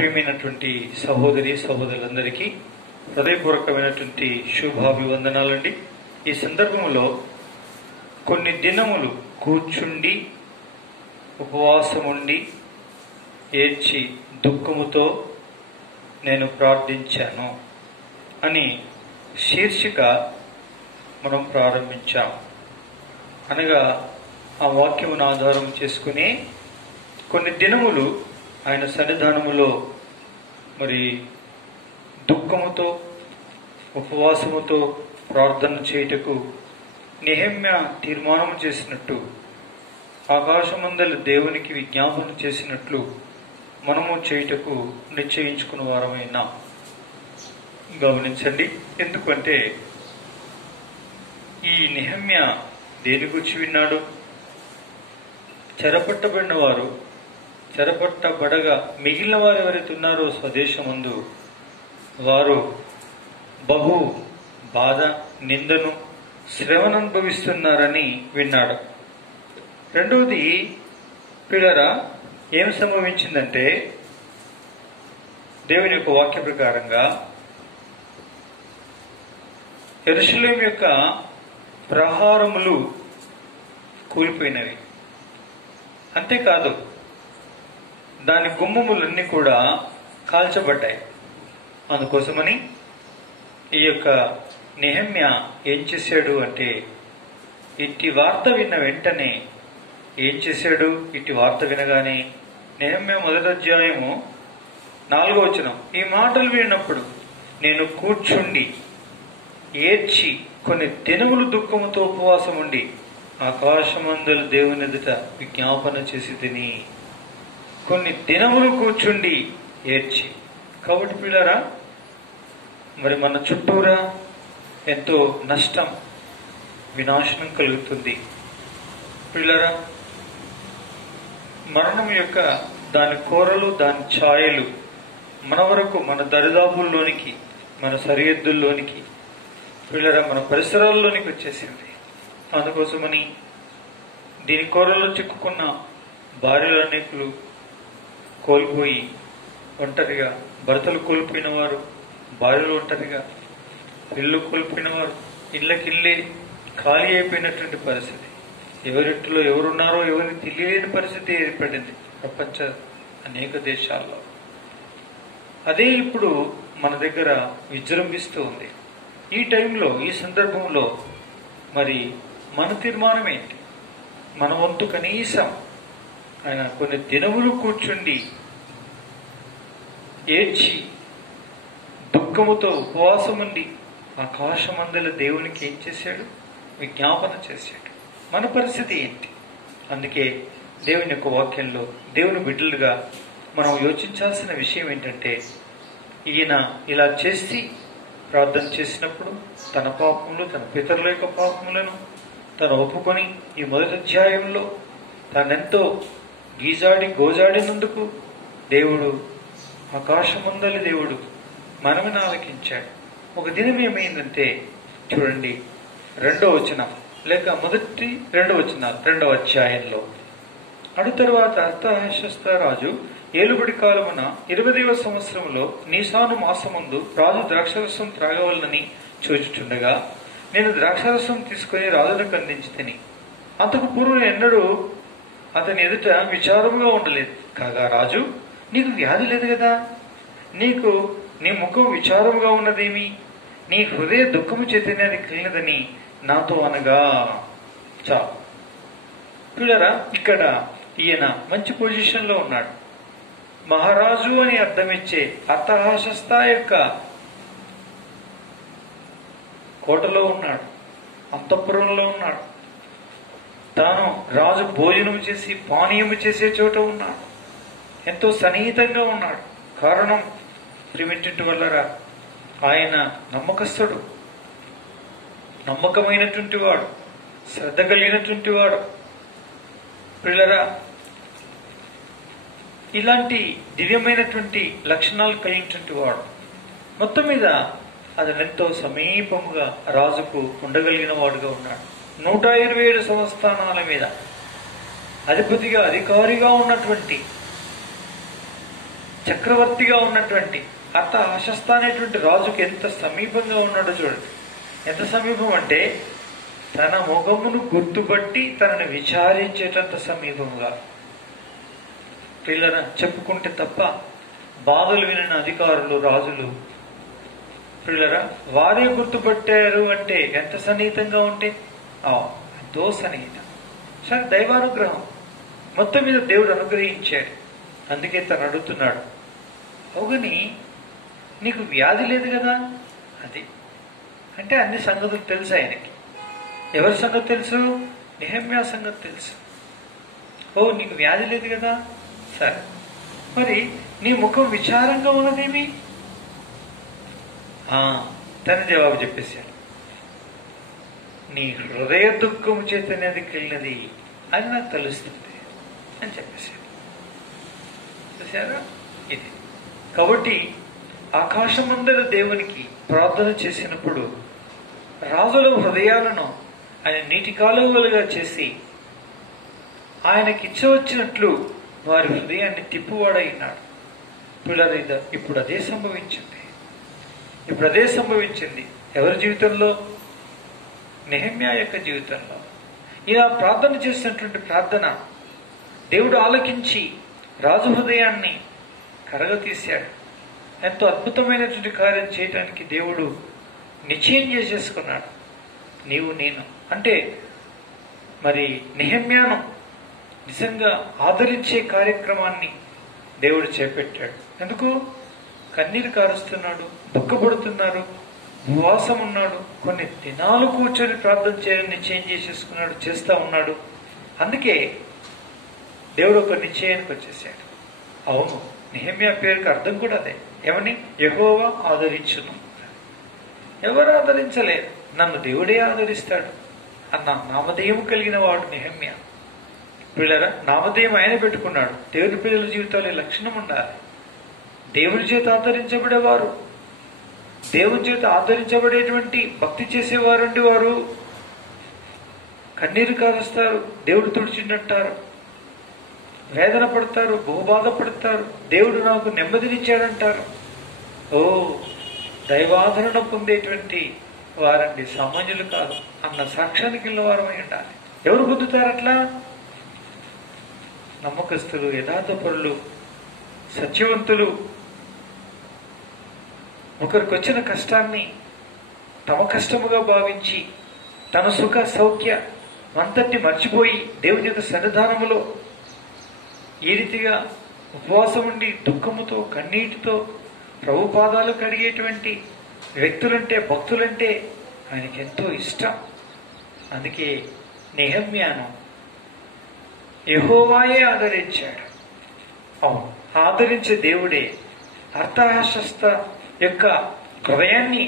ప్రియమైనటువంటి సహోదరి సహోదరులందరికీ హృదయపూర్వకమైనటువంటి శుభాభివందనాలండి. ఈ సందర్భంలో కొన్ని దినములు కూర్చుండి ఉపవాసముండి ఏడ్చి దుఃఖముతో నేను ప్రార్థించాను అని శీర్షిక మనం ప్రారంభించాం. అనగా ఆ వాక్యమును ఆధారం చేసుకుని కొన్ని దినములు ఆయన సన్నిధానములో మరి దుఃఖముతో ఉపవాసముతో ప్రార్థన చేయుటకు నెహెమ్యా తీర్మానం చేసినట్టు, ఆకాశమందలి దేవునికి విజ్ఞాపన చేసినట్లు మనము చేయుటకు నిశ్చయించుకున్న వారమైనా గమనించండి. ఎందుకంటే ఈ నెహెమ్యా దేని గురించి విన్నాడు? చెరపట్టబడిన వారు, చెరపట్టబడగా మిగిలిన వారు ఎవరైతే ఉన్నారో స్వదేశమందు వారు బహు బాధ, నిందను, శ్రమను అనుభవిస్తున్నారని విన్నాడు. రెండవది, పిల్లరా, ఏం సంభవించిందంటే దేవుని యొక్క వాక్య ప్రకారంగా యెరూషలేము యొక్క ప్రహారములు కూలిపోయినవి. అంతేకాదు, దాని గుమ్మములన్నీ కూడా కాల్చబడ్డాయి. అందుకోసమని ఈ యొక్క నెహెమ్యా ఏం చేశాడు అంటే, ఇట్టి వార్త విన్న వెంటనే ఏం చేశాడు? ఇట్టి వార్త వినగానే నెహెమ్యా 1వ అధ్యాయము 4వ వచనం, ఈ మాటలు విన్నప్పుడు నేను కూర్చుండి ఏడ్చి కొన్ని దినములు దుఃఖముతో ఉపవాసం ఉండి ఆకాశమందలి దేవుని ఎదుట విజ్ఞాపన చేసి తిని. కొన్ని దినములు కూర్చుండి ఏడ్చి. కాబట్టి పిల్లరా, మరి మన చుట్టూరా ఎంతో నష్టం, వినాశనం కలుగుతుంది. పిల్లరా, మరణం యొక్క దాని కోరలు, దాని ఛాయలు మన వరకు, మన దరిదాపుల్లోనికి, మన సరిహద్దుల్లోనికి, పిల్లరా, మన పరిసరాల్లోనికి వచ్చేసింది. అందుకోసమని దీని కోరల్లో చిక్కుకున్న భార్యలు అనేకులు కోల్పోయి ఒంటరిగా, భర్తలు కోల్పోయిన వారు, భార్యలు ఒంటరిగా, ఇల్లు కోల్పోయిన వారు ఇళ్ళకిల్లే ఖాళీ అయిపోయినటువంటి పరిస్థితి, ఎవరింటిలో ఎవరున్నారో ఎవరికి తెలియని పరిస్థితి ఏర్పడింది ప్రపంచ అనేక దేశాల్లో. అదే ఇప్పుడు మన దగ్గర విజృంభిస్తూ ఉంది. ఈ టైంలో, ఈ సందర్భంలో మరి మన తీర్మానం ఏంటి? మన వంతు కనీసం ఆయన కొన్ని దినములు కూర్చుండి ఏడ్చి దుఃఖముతో ఉపవాసం ఉండి ఆకాశమందలి దేవునికి ఏం చేశాడు? విజ్ఞాపన చేశాడు. మన పరిస్థితి ఏంటి? అందుకే దేవుని యొక్క వాక్యంలో దేవుని బిడ్డలుగా మనం యోచించాల్సిన విషయం ఏంటంటే, ఈయన ఇలా చేసి ప్రార్థన చేసినప్పుడు తన పాపములు, తన పితరుల యొక్క పాపములను తను ఒప్పుకొని ఈ 1వ అధ్యాయంలో తనెంతో గోజాడినందుకు దేవుడు, ఆకాశమందలి దేవుడు మనమని ఆలకించాడు. ఒక దినం ఏమైందంటే చూడండి, 2వ వచనం లేక 1-2 వచనాలు 2వ అధ్యాయంలో, అటు తరువాత అర్తహషస్త రాజు ఏలుబడి కాలమున 20వ సంవత్సరంలో నీసాను మాసముందు రాజు ద్రాక్షరసం త్రాగవలనని చూచుచుండగా నేను ద్రాక్షరసం తీసుకుని రాజులకు అందించి తిని. అంతకు పూర్వం ఎన్నడూ అతని ఎదుట విచారముగా ఉండలేదు. కాగా రాజు, నీకు వ్యాధి లేదు కదా, నీ ముఖం విచారముగా ఉన్నదేమి, నీ హృదయ దుఃఖము చేతనే అది కలిగినదని నాతో అనగా. పిల్లరా, ఇక్కడ ఈయన మంచి పొజిషన్ లో ఉన్నాడు. మహారాజు అని అర్థమిచ్చే అర్తహషస్త యొక్క కోటలో ఉన్నాడు, అంతఃపురంలో ఉన్నాడు. తాను రాజు భోజనం చేసి పానీయము చేసే చోట ఉన్నాడు. ఎంతో సన్నిహితంగా ఉన్నాడు. కారణం ప్రిమిటెంట్ వల్లరా, ఆయన నమ్మకస్తుడు, నమ్మకమైనటువంటి వాడు, శ్రద్ధ కలిగినటువంటి వాడు. పిల్లరా, ఇలాంటి దివ్యమైనటువంటి లక్షణాలు కలిగినటువంటి వాడు. మొత్తం మీద అతను ఎంతో సమీపముగా రాజుకు ఉండగలిగిన వాడుగా ఉన్నాడు. 127 సంస్థానాల మీద అధిపతిగా, అధికారిగా ఉన్నటువంటి చక్రవర్తిగా ఉన్నటువంటి అర్తహషస్త అనేటువంటి రాజుకి ఎంత సమీపంగా ఉన్నాడో చూడండి. ఎంత సమీపం అంటే తన ముఖమును గుర్తుపట్టి తనని విచారించేటంత సమీపంగా. పిల్లరా, చెప్పుకుంటే తప్ప బాధలు వినిన అధికారులు, రాజులు, పిల్లరా, వారే గుర్తుపట్టారు అంటే ఎంత సన్నిహితంగా ఉంటే ఎంతో సన్నిహితం. సరే, దైవానుగ్రహం మొత్తం మీద దేవుడు అనుగ్రహించాడు. అందుకే తను అడుగుతున్నాడు, అవుగని నీకు వ్యాధి లేదు కదా? అది అంటే అన్ని సంగతులు తెలుసు ఆయనకి. ఎవరి సంగతి తెలుసు? నెహెమ్యా సంగతి తెలుసు. ఓ, నీకు వ్యాధి లేదు కదా? సరే, మరి నీ ముఖం విచారంగా ఉన్నదేమి? తన జవాబు చెప్పేశాడు, నీ హృదయ దుఃఖము చేతనే అది వెళ్ళినది అని నాకు తెలుస్తుంది అని చెప్పేశాడు. చూసారా, ఇది కాబట్టి ఆకాశమందరి దేవునికి ప్రార్థన చేసినప్పుడు రాజుల హృదయాలను ఆయన నీటి కాలువలుగా చేసి ఆయనకి ఇచ్చవచ్చినట్లు వారి హృదయాన్ని తిప్పువాడైనాడు. పిల్లలు, ఇప్పుడు అదే సంభవించింది. ఎవరి జీవితంలో? నెహెమ్యా యొక్క జీవితంలో. ఇలా ప్రార్థన చేసినటువంటి ప్రార్థన దేవుడు ఆలకించి రాజు హృదయాన్ని కరగతీశాడు. ఎంతో అద్భుతమైనటువంటి కార్యం చేయటానికి దేవుడు నిశ్చయం చేసేసుకున్నాడు. నీవు నేను అంటే మరి నెహెమ్యాను నిజంగా ఆదరించే కార్యక్రమాన్ని దేవుడు చేపట్టాడు. ఎందుకు? కన్నీరు కారుస్తున్నాడు, దుఃఖపడుతున్నారు, ఉపవాసం ఉన్నాడు, కొన్ని దినాలు కూర్చొని ప్రార్థన చేయాలని నిశ్చయం చేసేసుకున్నాడు, చేస్తా ఉన్నాడు. అందుకే దేవుడు ఒక నిశ్చయానికి వచ్చేసాడు. అవును, నెహెమ్యా పేరుకి అర్థం కూడా అదే. ఏమని? యెహోవా ఆదరించును. ఎవరు ఆదరించలేరు, నన్ను దేవుడే ఆదరిస్తాడు అన్న నామధేయం కలిగిన వాడు నెహెమ్యా. పిల్లరా, నామధేయం ఆయన పెట్టుకున్నాడు. దేవుని పిల్లల జీవితాల్లో లక్షణం ఉండాలి. దేవుని చేత ఆదరించబడేవారు, దేవుని చేత ఆదరించబడేటువంటి భక్తి చేసేవారండి వారు కన్నీరు కారుస్తారు, దేవుడు తుడిచిందంటారు, వేదన పడతారు, బహుబాధపడతారు, దేవుడు నాకు నెమ్మదినిచ్చాడంటారు. ఓ, దైవాదరణ పొందేటువంటి వారండి, సామాన్యులు కాదు అన్న సాక్ష్యానికి వెళ్ళిన వారమై ఉండాలి. ఎవరు పొందుతారట్లా? నమ్మకస్తులు, యథార్థపరులు, సత్యవంతులు. ఒకరికి వచ్చిన కష్టాన్ని తమ కష్టముగా భావించి తన సుఖ సౌఖ్య అంతటి మర్చిపోయి దేవుని యొక్క సన్నిధానములో ఈ రీతిగా ఉపవాసం ఉండి దుఃఖముతో కన్నీటితో ప్రభు పాదాలు కడిగేటువంటి వ్యక్తులంటే, భక్తులంటే ఆయనకి ఎంతో ఇష్టం. అందుకే నెహెమ్యాను యెహోవాయే ఆదరించాడు. అవును, ఆదరించే దేవుడే అర్తహషస్త యొక్క హృదయాన్ని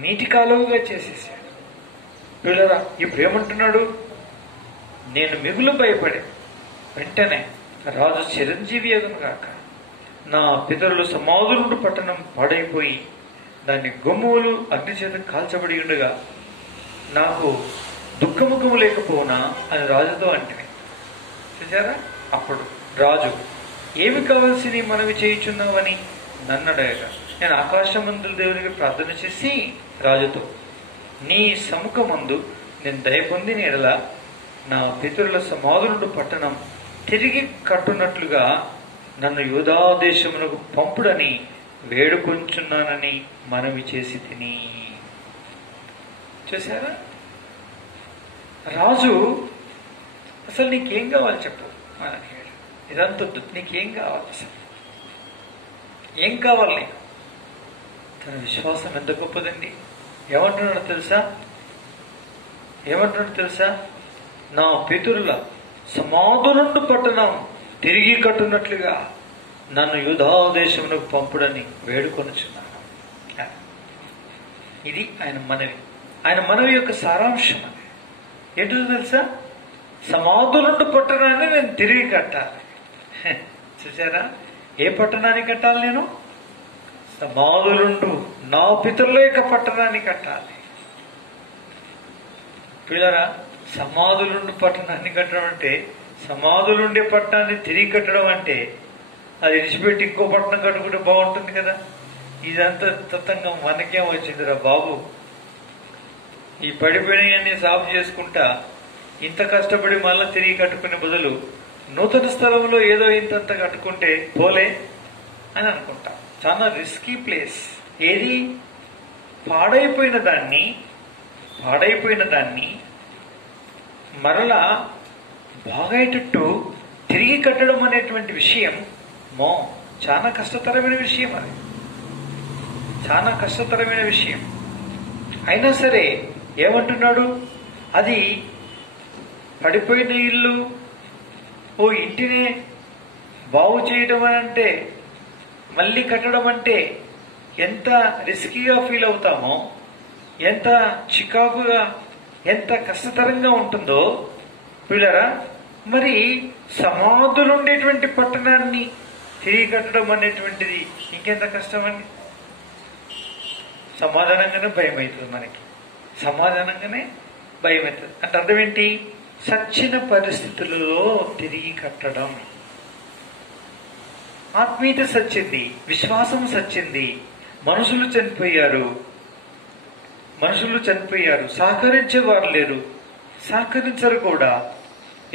నీటి కాలువగా చేసేసాడు. పిల్లరా, ఇప్పుడు ఏమంటున్నాడు? నేను మిగులు భయపడే వెంటనే రాజు చిరంజీవి అగును గాక. నా పితరులు సమాధులుండు పట్టణం పాడైపోయి దాన్ని గొమ్ములు అగ్నిచేత కాల్చబడి ఉండగా నాకు దుఃఖముఖము లేకపోనా అని రాజుతో అంటే. చూసారా, అప్పుడు రాజు, ఏమి కావాల్సింది మనవి చేయుచున్నావని నన్ను అడగగా నేను ఆకాశమందుల దేవునికి ప్రార్థన చేసి రాజుతో, నీ సముఖమందు నేను దయ పొందిన ఎడల నా పితరుల సమాధులుండు పట్టణం తిరిగి కట్టునట్లుగా నన్ను యూదా దేశమునకు పంపుడని వేడుకొంచున్నానని మనవి చేసి తిని. చూసారా, రాజు అసలు నీకేం కావాలి చెప్పు అని అడిగాడు. ఇదంతా నీకేం కావాలి, అసలు ఏం కావాలి నీకు? తన విశ్వాసం ఎంత గొప్పదండి. ఏమంటున్నాడు తెలుసా? నా పితరుల సమాధులుండు పట్టణం తిరిగి కట్టున్నట్లుగా నన్ను యూదా దేశమునకు పంపుడని వేడుకొనుచున్నాను. ఇది ఆయన మనవి యొక్క సారాంశం. అది ఏంటో తెలుసా? సమాధులుండు పట్టణాన్ని నేను తిరిగి కట్టాలి. చూసారా, ఏ పట్టణాన్ని కట్టాలి? నేను సమాధులుండు నా పితరుల యొక్క పట్టణాన్ని కట్టాలి. పిల్లరా, సమాధులుండు పట్టణాన్ని కట్టడం అంటే, సమాధులుండే పట్టణాన్ని తిరిగి కట్టడం అంటే అది విడిచిపెట్టి ఇంకో పట్టణం కట్టుకుంటే బాగుంటుంది కదా. ఇదంతా తత్తంగా మనకేం వచ్చిందిరా బాబు, ఈ పడిపోయినవన్నీ సాగు చేసుకుంటా ఇంత కష్టపడి మళ్ళీ తిరిగి కట్టుకునే బదులు నూతన స్థలంలో ఏదో ఇంతంత కట్టుకుంటే పోలే అని అనుకుంటా. చాలా రిస్కీ ప్లేస్. ఏది పాడైపోయిన దాన్ని మరలా బాగేటట్టు తిరిగి కట్టడం అనేటువంటి విషయం చాలా కష్టతరమైన విషయం. అది చాలా కష్టతరమైన విషయం. అయినా సరే ఏమంటున్నాడు, అది పడిపోయిన ఇల్లు ఓ ఇంటినే బాగు చేయడం అంటే, మళ్ళీ కట్టడం అంటే ఎంత రిస్కీగా ఫీల్ అవుతామో, ఎంత చికాకుగా, ఎంత కష్టతరంగా ఉంటుందో పిల్లరా. మరి సమాధులు ఉండేటువంటి పట్టణాన్ని తిరిగి కట్టడం అనేటువంటిది ఇంకెంత కష్టమండి. సమాధానంగానే భయం అవుతుంది మనకి, సమాధానంగానే భయం అవుతుంది. అంటే అర్థం ఏంటి? సచ్చిన పరిస్థితులలో తిరిగి కట్టడం. ఆత్మీయత సచ్చింది, విశ్వాసం సచ్చింది, మనుషులు చనిపోయారు, సహకరించేవారు లేరు, సహకరించరు కూడా.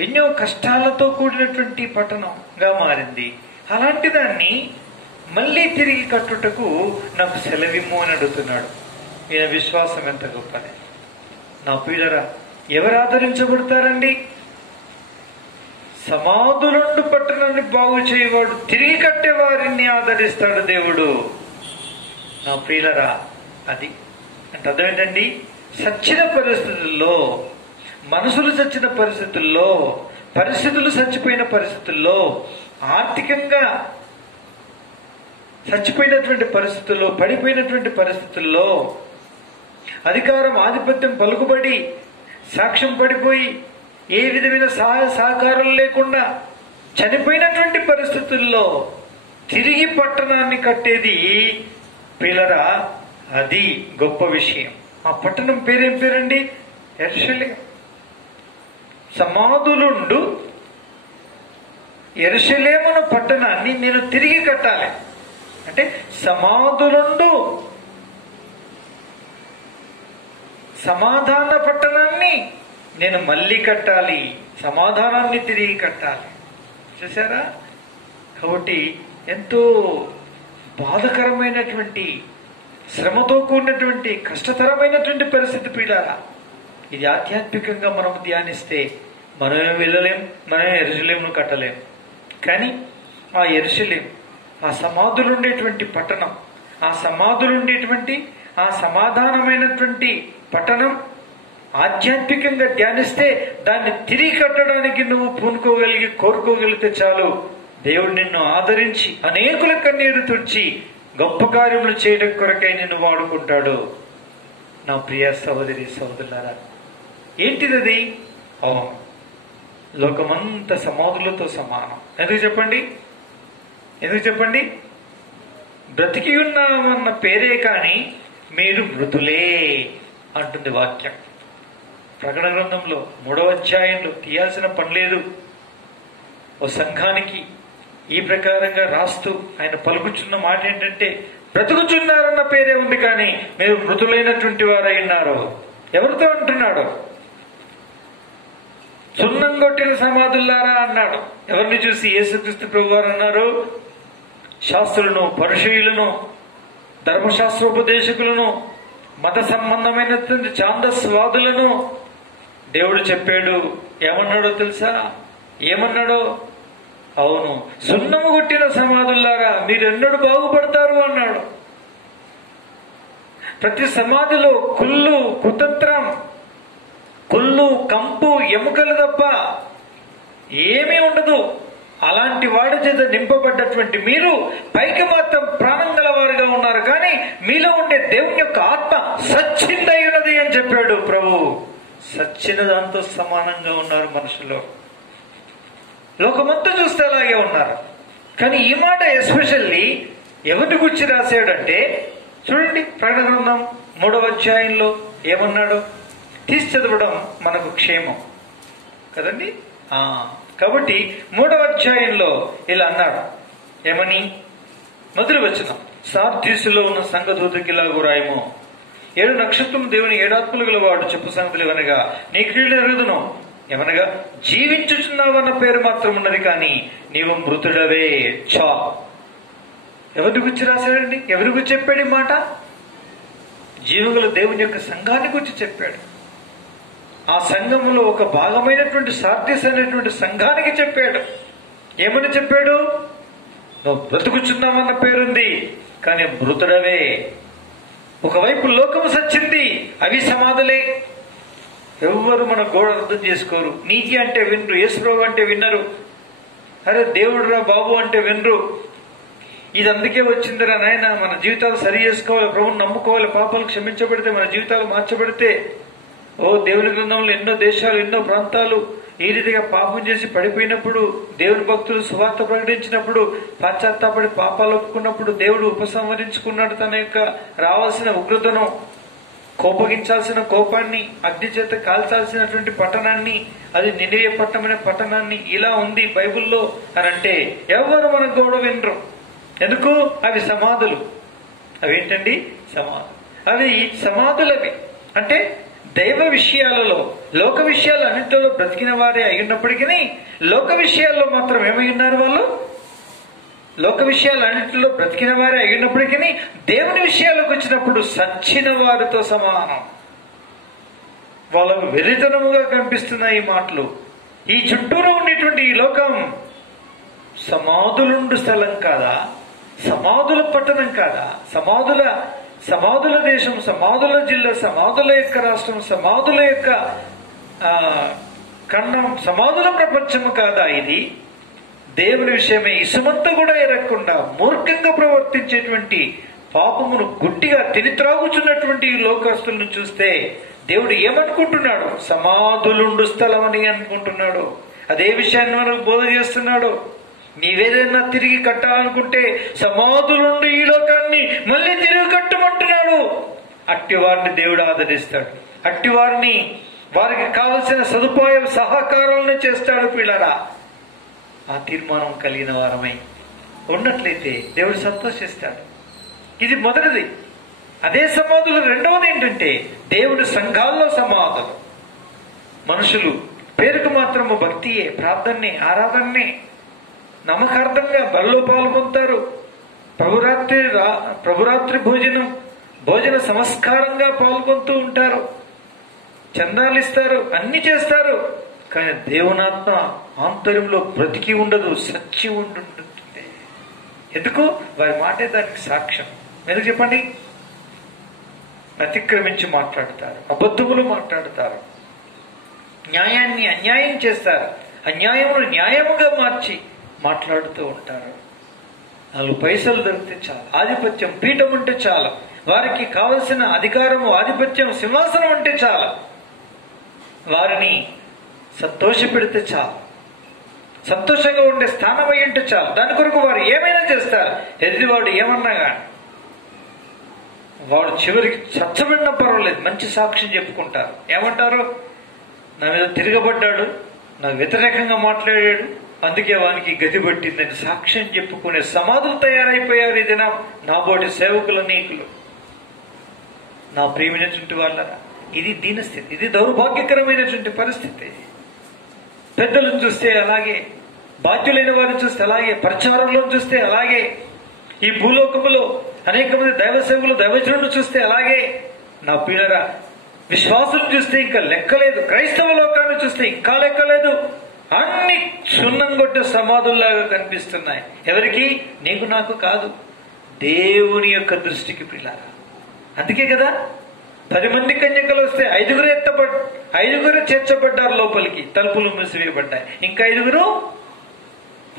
ఎన్నో కష్టాలతో కూడినటువంటి పట్టణంగా మారింది. అలాంటి దాన్ని మళ్ళీ తిరిగి కట్టుటకు నాకు సెలవిమ్ము అని అడుగుతున్నాడు. ఈయన విశ్వాసం ఎంత గొప్పది. నా ప్రియులరా, ఎవరు ఆదరించబడతారండి? సమాధులుండు పట్టణాన్ని బాగు చేయవాడు, తిరిగి కట్టే వారిని ఆదరిస్తాడు దేవుడు. నా ప్రియులరా, అది అంటే అర్థం ఏంటండి? సచ్చిన పరిస్థితుల్లో, మనసులు చచ్చిన పరిస్థితుల్లో, పరిస్థితులు చచ్చిపోయిన పరిస్థితుల్లో, ఆర్థికంగా చచ్చిపోయినటువంటి పరిస్థితుల్లో, పడిపోయినటువంటి పరిస్థితుల్లో, అధికారం ఆధిపత్యం పలుకుబడి సాక్ష్యం పడిపోయి ఏ విధమైన సహాయ సహకారం లేకుండా చనిపోయినటువంటి పరిస్థితుల్లో తిరిగి పట్టణాన్ని కట్టేది పిల్లరా, అది గొప్ప విషయం. ఆ పట్టణం పేరేం పేరండి? యెరూషలేము. సమాధులుండు యెరూషలేమును పట్టణాన్ని నేను తిరిగి కట్టాలి అంటే, సమాధులుండు సమాధాన పట్టణాన్ని నేను మళ్ళీ కట్టాలి, సమాధానాన్ని తిరిగి కట్టాలి. చూసారా? కాబట్టి ఎంతో బాధకరమైనటువంటి, శ్రమతో కూడినటువంటి, కష్టతరమైనటువంటి పరిస్థితి పీడారా. ఇది ఆధ్యాత్మికంగా మనం ధ్యానిస్తే మనమే వెళ్ళలేం, మనమే యెరూషలేమును కట్టలేం. కానీ ఆ యెరూషలేము, ఆ సమాధులు ఉండేటువంటి పట్టణం, ఆ సమాధులు ఉండేటువంటి, ఆ సమాధానమైనటువంటి పట్టణం ఆధ్యాత్మికంగా ధ్యానిస్తే దాన్ని తిరిగి కట్టడానికి నువ్వు పూనుకోగలిగి, కోరుకోగలిగితే చాలు, దేవుడు నిన్ను ఆదరించి అనేకుల కన్నీరు తుడిచి గొప్ప కార్యములు చేయడం కొరకై నిన్ను వాడుకుంటాడు. నా ప్రియ సహోదరి సహోదరులారా, ఏంటిది? లోకమంతా సమాధులతో సమానం. ఎందుకు చెప్పండి? బ్రతికి ఉన్నామన్న పేరే కానీ మీరు మృతులే అంటుంది వాక్యం. ప్రకటన గ్రంథంలో 3వ అధ్యాయంలో తీయాల్సిన పని లేదు. ఓ సంఘానికి ఈ ప్రకారంగా రాస్తూ ఆయన పలుకుచున్న మాట ఏంటంటే, బ్రతుకుచున్నారన్న పేరే ఉంది కానీ మీరు మృతులైనటువంటి వారై ఉన్నారు. ఎవరితో అంటున్నాడు? సున్నం కొట్టిన సమాధుల్లారా అన్నాడు. ఎవరిని చూసి? యేసుక్రీస్తు ప్రభువారు అన్నారు, శాస్త్రులను, పరిసయ్యులను, ధర్మశాస్త్రోపదేశకులను, మత సంబంధమైనటువంటి ఛాందస్వాదులను దేవుడు చెప్పాడు. ఏమన్నాడో తెలుసా? ఏమన్నాడో? అవును, సున్నము కొట్టిన సమాధుల్లారా మీరెన్నడూ బాగుపడతారు అన్నాడు. ప్రతి సమాధిలో కుళ్ళు, కుతంత్రం, కుళ్ళు, కంపు, ఎముకలు తప్ప ఏమీ ఉండదు. అలాంటి వాడి చేత నింపబడ్డటువంటి మీరు పైకి మాత్రం ప్రాణం గలవారుగా ఉన్నారు, కానీ మీలో ఉండే దేవుని యొక్క ఆత్మ సచ్చిందై ఉన్నది అని చెప్పాడు ప్రభు. సచ్చిన దాంతో సమానంగా ఉన్నారు మనుషులు. లోకమంతా చూస్తే అలాగే ఉన్నారు. కానీ ఈ మాట ఎస్పెషల్లీ ఎవరిని గురించి రాశాడంటే, చూడండి, ప్రకటన గ్రంథం 3వ అధ్యాయంలో ఏమన్నాడు? తీసి చదవడం మనకు క్షేమం కదండి. కాబట్టి 3వ అధ్యాయంలో ఇలా అన్నాడు, ఏమని? మొదటి వచనం, సార్దీసులో ఉన్న సంఘదూతకి ఇలాగు రాయము, 7 నక్షత్రం దేవుని 7 ఆత్మలు గలవాడు చెప్పు సంగతులు ఏమనగా, నీ క్రియలు ఎరుగుదును. ఏమనగా, జీవించుచున్నావన్న పేరు మాత్రం ఉన్నది, కానీ నీవు మృతుడవే. చా ఎవరి గురించి రాశాడండి? ఎవరి గురించి చెప్పాడు ఈ మాట? జీవగల దేవుని యొక్క సంఘాన్ని గురించి చెప్పాడు. ఆ సంఘంలో ఒక భాగమైనటువంటి సార్దీస్ అనేటువంటి సంఘానికి చెప్పాడు. ఏమని చెప్పాడు? నువ్వు బ్రతుకుచున్నావన్న పేరుంది, కానీ మృతుడవే. ఒకవైపు లోకము సచ్చింది, అవి సమాధులే. ఎవ్వరు మన గోడ అర్థం చేసుకోరు. నీతి అంటే వినరు, యేసుప్రభు అంటే విన్నరు, అరే దేవుడు రా బాబు అంటే వినరు. ఇది అందుకే వచ్చిందిరా నాయన, మన జీవితాలు సరి చేసుకోవాలి, ప్రభువుని నమ్ముకోవాలి, పాపాలు క్షమించబడితే, మన జీవితాలు మార్చబడితే. దేవుని గ్రంథంలో ఎన్నో దేశాలు, ఎన్నో ప్రాంతాలు ఈ రీతిగా పాపం చేసి పడిపోయినప్పుడు, దేవుని భక్తులు సువార్త ప్రకటించినప్పుడు, పశ్చాత్తాపడి పాపాలు ఒప్పుకున్నప్పుడు దేవుడు ఉపసంహరించుకున్నాడు తన యొక్క రావాల్సిన ఉగ్రతను, కోపగించాల్సిన కోపాన్ని, అగ్ని చేత కాల్చాల్సినటువంటి పట్టణాన్ని, అది నినివే పట్టణమైన పట్టణాన్ని. ఇలా ఉంది బైబిల్లో అని అంటే ఎవరు మన గోడ వినరు. ఎందుకు? అవి సమాధులు. అవేంటండి? సమాధులు. అవి సమాధులవి. అంటే దైవ విషయాలలో, లోక విషయాలు అన్నింటిలో బ్రతికిన వారే అయినప్పటికీ, లోక విషయాల్లో మాత్రం ఏమై ఉన్నారు వాళ్ళు? లోక విషయాలు అన్నింటిలో బ్రతికిన వారే అయినప్పటికీ దేవుని విషయాలకు వచ్చినప్పుడు సచ్చిన వారితో సమానం. వాళ్ళకు వెరితనముగా కనిపిస్తున్నాయి ఈ మాటలు. ఈ చుట్టూరు ఉండేటువంటి ఈ లోకం సమాధులుండు స్థలం కాదా? సమాధుల పట్టణం కాదా? సమాధుల దేశం, సమాధుల జిల్లా, సమాధుల యొక్క రాష్ట్రం, సమాధుల యొక్క ఖండం, సమాధుల ప్రపంచము కాదా ఇది? దేవుని విషయమే ఇసుమంతా కూడా ఎరగకుండా మూర్ఖంగా ప్రవర్తించేటువంటి, పాపమును గుడ్డిగా తినిత్రాగుచున్నటువంటి ఈ లోకస్తులను చూస్తే దేవుడు ఏమనుకుంటున్నాడు? సమాధులుండు స్థలం అని అనుకుంటున్నాడు. అదే విషయాన్ని మనకు బోధ చేస్తున్నాడు. నీవేదైనా తిరిగి కట్టాలనుకుంటే సమాధులుండి ఈ లోకాన్ని మళ్ళీ తిరిగి కట్టమంటున్నాడు. అట్టి వారిని దేవుడు ఆదరిస్తాడు. అట్టి వారిని, వారికి కావలసిన సదుపాయ సహకారాలను చేస్తాడు. పిల్లరా, ఆ తీర్మానం కలిగిన వారమై ఉన్నట్లయితే దేవుడు సంతోషిస్తాడు. ఇది మొదటిది. అదే సమాధులు. రెండవది ఏంటంటే దేవుడి సంఘాల్లో సమాధులు. మనుషులు పేరుకు మాత్రము భక్తియే, ప్రార్థనే, ఆరాధనే, నమ్మకార్థంగా బల్లో పాల్గొంటారు. ప్రభురాత్రి భోజన సంస్కారంగా పాల్గొంటూ ఉంటారు, చందాలు ఇస్తారు, అన్ని చేస్తారు. కానీ దేవునాత్మ ఆంతర్యంలో బ్రతికి ఉండదు, సచ్చి ఉంటుంటుంది. ఎందుకు? వారి మాటే దానికి సాక్ష్యం. ఎందుకు చెప్పండి? అతిక్రమించి మాట్లాడతారు, అబద్ధములు మాట్లాడతారు, న్యాయాన్ని అన్యాయం చేస్తారు, అన్యాయమును న్యాయముగా మార్చి మాట్లాడుతూ ఉంటారు. 4 పైసలు దొరికితే చాలు, ఆధిపత్యం, పీఠం ఉంటే చాలు, వారికి కావలసిన అధికారము, ఆధిపత్యం, సింహాసనం అంటే చాలు, వారిని సంతోషపెడితే చాలు, సంతోషంగా ఉండే స్థానం అయి ఉంటే చాలు. దాని కొరకు వారు ఏమైనా చేస్తారు. ఎదుటివాడు ఏమన్నా కానీ వాడు చివరికి చచ్చబడిన పర్వాలేదు, మంచి సాక్ష్యం చెప్పుకుంటారు. ఏమంటారు? నా మీద తిరగబడ్డాడు, నాకు వ్యతిరేకంగా మాట్లాడాడు, అందుకే వానికి గతి పట్టిందని సాక్ష్యం చెప్పుకునే సమాధులు తయారైపోయారు. ఇది నాబోటి సేవకుల నీకులు, నా ప్రియమైనటువంటి వాళ్ళరా. ఇది దీనస్థితి, ఇది దౌర్భాగ్యకరమైనటువంటి పరిస్థితి. పెద్దలను చూస్తే అలాగే, బాధ్యులైన వారిని చూస్తే అలాగే, ప్రచారంలో చూస్తే అలాగే, ఈ భూలోకములో అనేక మంది దైవ సేవకులు, దైవజనులను చూస్తే అలాగే. నా పిల్లరా, విశ్వాసులు చూస్తే ఇంకా లెక్కలేదు, క్రైస్తవ లోకాన్ని చూస్తే ఇంకా లెక్కలేదు. అన్ని సున్నంగొట్ట సమాధుల్లాగా కనిపిస్తున్నాయి. ఎవరికి? నీకు నాకు కాదు, దేవుని యొక్క దృష్టికి పిల్లారా. అందుకే కదా 10 మంది కన్యకలు వస్తే 5గురు చేర్చబడ్డారు లోపలికి, తలుపులు మూసివేయబడ్డాయి. ఇంకా 5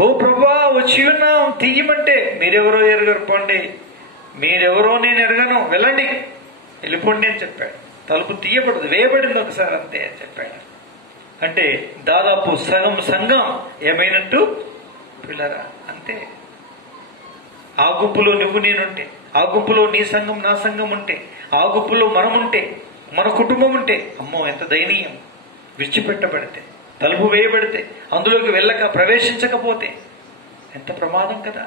ఓ ప్రభువా వచ్చి ఉన్నాం తీయమంటే, మీరెవరో ఎరగరు, పోండి, మీరెవరో నేను ఎరగను, వెళ్ళండి, వెళ్ళిపోండి అని చెప్పాడు. తలుపు తీయబడదు, వేయబడింది ఒకసారి అంతే అని చెప్పాడు. అంటే దాదాపు సగం సంఘం ఏమైనట్టు పిల్లరా. అంతే. ఆ గుంపులో నువ్వు నేనుంటే, ఆ గుంపులో నీ సంఘం నా సంఘం ఉంటే, ఆ గుంపులో మనముంటే, మన కుటుంబం ఉంటే, అమ్మో ఎంత దయనీయం. విడిచిపెట్టబడితే, తలుపు వేయబడితే, అందులోకి వెళ్ళక ప్రవేశించకపోతే ఎంత ప్రమాదం కదా.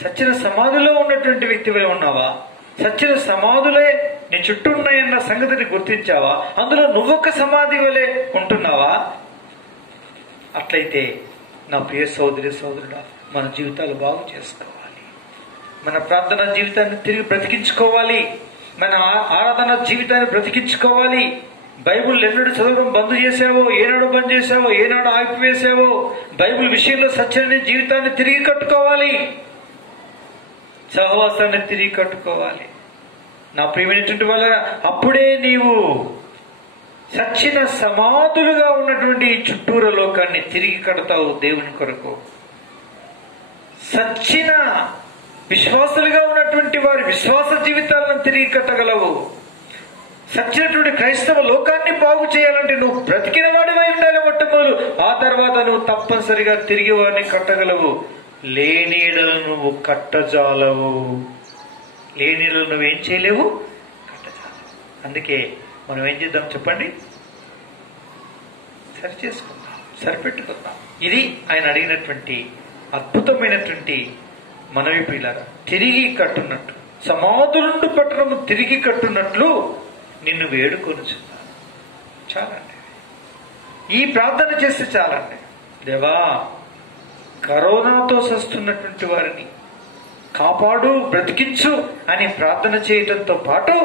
సచ్చిన సమాధిలో ఉన్నటువంటి వ్యక్తివై ఉన్నావా? సచ్చిన సమాధులే నీ చుట్టూ ఉన్నాయన్న సంగతిని గుర్తించావా? అందులో నువ్వొక్క సమాధి వలె ఉంటున్నావా? అట్లయితే నా ప్రియ సోదరి సోదరుడా, మన జీవితాలు బాగు చేసుకోవాలి. మన ప్రార్థన జీవితాన్ని తిరిగి బ్రతికించుకోవాలి. మన ఆరాధన జీవితాన్ని బ్రతికించుకోవాలి. బైబుల్ ఎన్నడూ చదవడం బంద్ చేసావో, ఏనాడు బంద్ చేసావో, ఏనాడు ఆపివేసావో, బైబుల్ విషయంలో సత్యాన్ని జీవితాన్ని తిరిగి కట్టుకోవాలి. సహవాసాన్ని తిరిగి కట్టుకోవాలి. నా ప్రియమైనటువంటి వాళ్ళ, అప్పుడే నీవు సచ్చిన సమాధులుగా ఉన్నటువంటి చుట్టూర లోకాన్ని తిరిగి కడతావు దేవుని కొరకు. సచ్చిన విశ్వాసులుగా ఉన్నటువంటి వారి విశ్వాస జీవితాలను తిరిగి కట్టగలవు. సచ్చినటువంటి క్రైస్తవ లోకాన్ని బాగు చేయాలంటే నువ్వు బ్రతికిన వాడివై ఉండాలి మొట్టమొదలు. ఆ తర్వాత నువ్వు తప్పనిసరిగా తిరిగి వాడిని కట్టగలవు. లేనీడలు నువ్వు కట్టజాలవు. లేనీడలు నువ్వేం చేయలేవు, కట్టజాలవు. అందుకే మనం ఏం చేద్దాం చెప్పండి? సరి చేసుకుందాం, సరిపెట్టుకుందాం. ఇది ఆయన అడిగినటువంటి అద్భుతమైనటువంటి మనవి ప్రియులారా. తిరిగి కట్టున్నట్టు, సమాధులుండు పట్టణము తిరిగి కట్టున్నట్లు నిన్ను వేడుకొనుచున్నాను. చాలండి, ఈ ప్రార్థన చేస్తే చాలండి. దేవా, కరోనాతో సస్తున్నటువంటి వారిని కాపాడు, బ్రతికించు అని ప్రార్థన చేయటంతో పాటు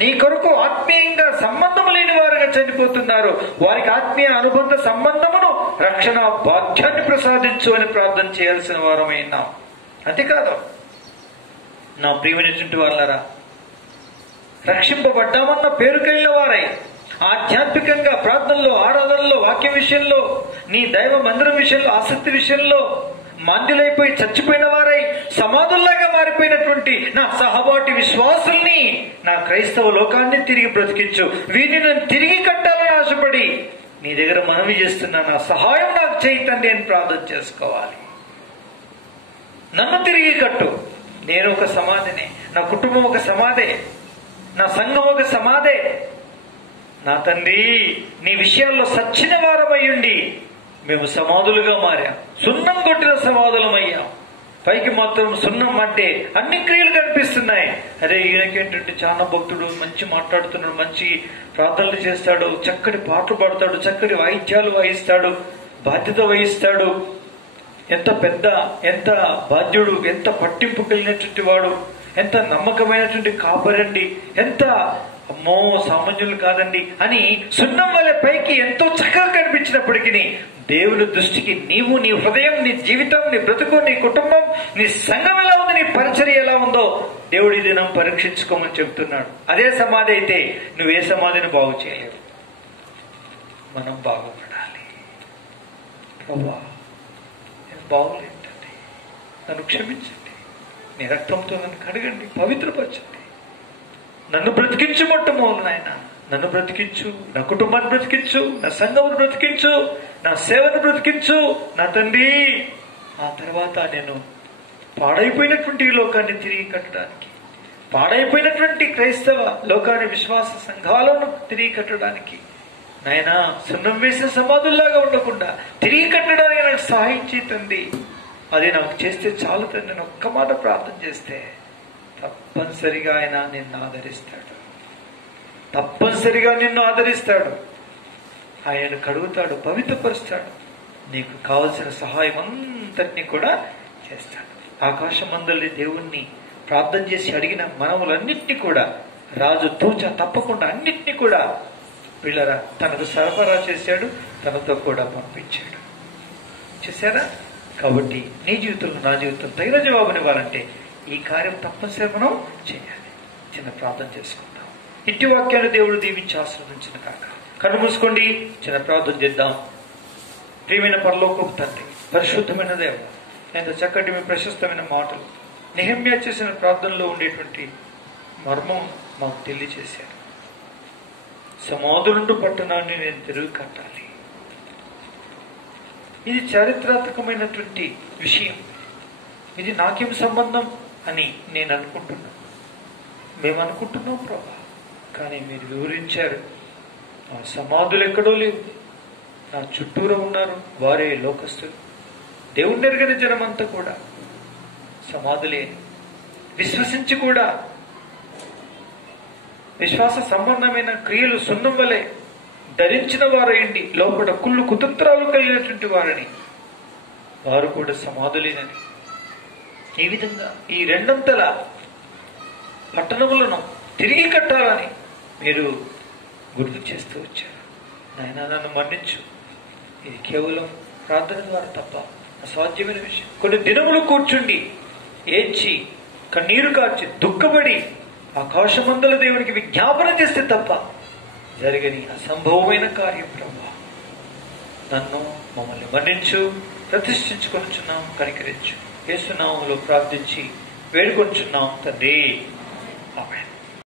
నీ కొరకు ఆత్మీయంగా సంబంధం లేని వారుగా చనిపోతున్నారు, వారికి ఆత్మీయ అనుబంధ సంబంధమును, రక్షణ భాగ్యాన్ని ప్రసాదించు అని ప్రార్థన చేయాల్సిన వారమైనాం. అంతేకాదు నా ప్రియమైనటువంటి వాళ్ళారా, రక్షింపబడ్డామన్న పేరు కలిగిన వారై ఆధ్యాత్మికంగా ప్రార్థనలో, ఆరాధనలో, వాక్య విషయంలో, నీ దైవ మందిరం విషయంలో, ఆసక్తి విషయంలో మాంద్యులైపోయి చచ్చిపోయిన వారై సమాధుల్లాగా మారిపోయినటువంటి నా సహపాఠి విశ్వాసుల్ని, నా క్రైస్తవ లోకాన్ని తిరిగి బ్రతికించు. వీరిని నేను తిరిగి కట్టాలని ఆశపడి నీ దగ్గర మనవి చేస్తున్నా. నా సహాయం నాకు చేయి తండ్రి అని ప్రార్థన చేసుకోవాలి. నన్ను తిరిగి కట్టు. నేను ఒక సమాధినే, నా కుటుంబం ఒక సమాధే, నా సంఘం ఒక సమాధే. నా తండ్రి, నీ విషయాల్లో సచ్చిన వారమయ్యుండి మేము సమాధులుగా మారాం, సున్నం కొట్టిన సమాధులమయ్యాం. పైకి మాత్రం సున్నం అంటే అన్ని క్రియలు కనిపిస్తున్నాయి. అరే, ఈయనకేంటంటే చాలా భక్తుడు, మంచి మాట్లాడుతున్నాడు, మంచి ప్రార్థనలు చేస్తాడు, చక్కటి పాటలు పాడతాడు, చక్కటి వాయిద్యాలు వాయిస్తాడు, బాధ్యత వహిస్తాడు, ఎంత పెద్ద, ఎంత బాధ్యుడు, ఎంత పట్టింపు కలిగినటువంటి వాడు, ఎంత నమ్మకమైనటువంటి కాపరండి, ఎంత అమ్మో సామాన్యులు కాదండి అని సున్నం వల్ల పైకి ఎంతో చక్కగా కనిపించినప్పటికీ దేవుని దృష్టికి నీవు, నీ హృదయం, నీ జీవితం, నీ బ్రతుకు, నీ కుటుంబం, నీ సంఘం ఎలా ఉంది, నీ పరిచర్య ఎలా ఉందో దేవుడి దినం పరీక్షించుకోమని చెబుతున్నాడు. అదే సమాధి అయితే నువ్వే సమాధిని బాగు చేయలేవు. మనం బాగుపడాలి. ప్రభువా, నేను బాగులేంటండి, నన్ను క్షమించండి, నీ రక్తంతో నన్ను కడగండి, పవిత్రపరచండి, నన్ను బ్రతికించు. మొట్టమొదలు నాయన నన్ను బ్రతికించు, నా కుటుంబాన్ని బ్రతికించు, నా సంఘమును బ్రతికించు, నా సేవను బ్రతికించు నా తండ్రి. ఆ తర్వాత నేను పాడైపోయినటువంటి ఈ లోకాన్ని తిరిగి కట్టడానికి, పాడైపోయినటువంటి క్రైస్తవ లోకాన్ని, విశ్వాస సంఘాలను తిరిగి కట్టడానికి, నాయన సున్నం వేసిన సమాధుల్లాగా ఉండకుండా తిరిగి కట్టడానికి నాకు సహాయం చేయి తండ్రి. అది నాకు చేస్తే చాలు తండ్రి. నేను ఒక్క మాట ప్రార్థన చేస్తే తప్పనిసరిగా ఆయన నిన్ను ఆదరిస్తాడు. తప్పనిసరిగా నిన్ను ఆదరిస్తాడు. ఆయన కడుగుతాడు, పవిత్రపరుస్తాడు, నీకు కావలసిన సహాయం అంతటినీ కూడా చేస్తాడు. ఆకాశమందలి దేవుణ్ణి ప్రార్థన చేసి అడిగిన మనవులన్నింటినీ కూడా రాజు తూచా తప్పకుండా అన్నింటినీ కూడా పిల్లరా తనకు సరఫరా చేశాడు, తనతో కూడా పంపించాడు. చేశారా? కాబట్టి నీ జీవితంలో, నా జీవితంలో తగిన జవాబునివ్వాలంటే ఈ కార్యం తప్పనిసరి మనం చేయాలి. చిన్న ప్రార్థన చేసుకుందాం. ఇంటి వాక్యాన్ని దేవుడు దీవించి ఆశీర్వదించిన కాక. కన్ను మూసుకోండి, చిన్న ప్రార్థన చేద్దాం. ప్రియమైన పరలోకపు తండ్రి, పరిశుద్ధమైన దేవ, ఎంత చక్కటి మీ ప్రశస్తమైన మాటలు, నెహెమ్యా చేసిన ప్రార్థనలో ఉండేటువంటి మర్మం మాకు తెలియచేశారు. సమాధులుండు పట్టణాన్ని నేను తిరిగి కట్టాలి. ఇది చారిత్రాత్మకమైనటువంటి విషయం. ఇది నాకేం సంబంధం అని నేను అనుకుంటున్నాను, మేము అనుకుంటున్నాం ప్రభా. కానీ మీరు వివరించారు, ఆ సమాధులు ఎక్కడో లేవు, నా చుట్టూరా ఉన్నారు వారే లోకస్తులు, దేవుణ్ణి ఎరగని జనమంతా కూడా సమాధులే. విశ్వసించి కూడా విశ్వాస సంబంధమైన క్రియలు సున్నం వలె ధరించిన వారైండి లోపల కుళ్ళు కుతంత్రాలు కలిగినటువంటి వారని వారు కూడా సమాధులేనని. ఈ విధంగా ఈ రెండంతల పట్టణములను తిరిగి కట్టాలని మీరు గుర్తు చేస్తూ వచ్చారు. నాయనా, నన్ను మన్నించు. ఇది కేవలం ప్రార్థన ద్వారా తప్ప అసాధ్యమైన విషయం. కొన్ని దినములు కూర్చుండి ఏడ్చి కన్నీరు కార్చి దుఃఖపడి ఆకాశమందల దేవునికి విజ్ఞాపన చేస్తే తప్ప జరగని అసంభవమైన కార్యం ప్రభా. నన్ను మమ్మల్ని మన్నించు, ప్రతిష్ఠించుకొనుచున్నాం, కనికరించు. యేసు నామములో ప్రార్థించి వేడుకొనుచున్నాం తండ్రి. ఆమేన్.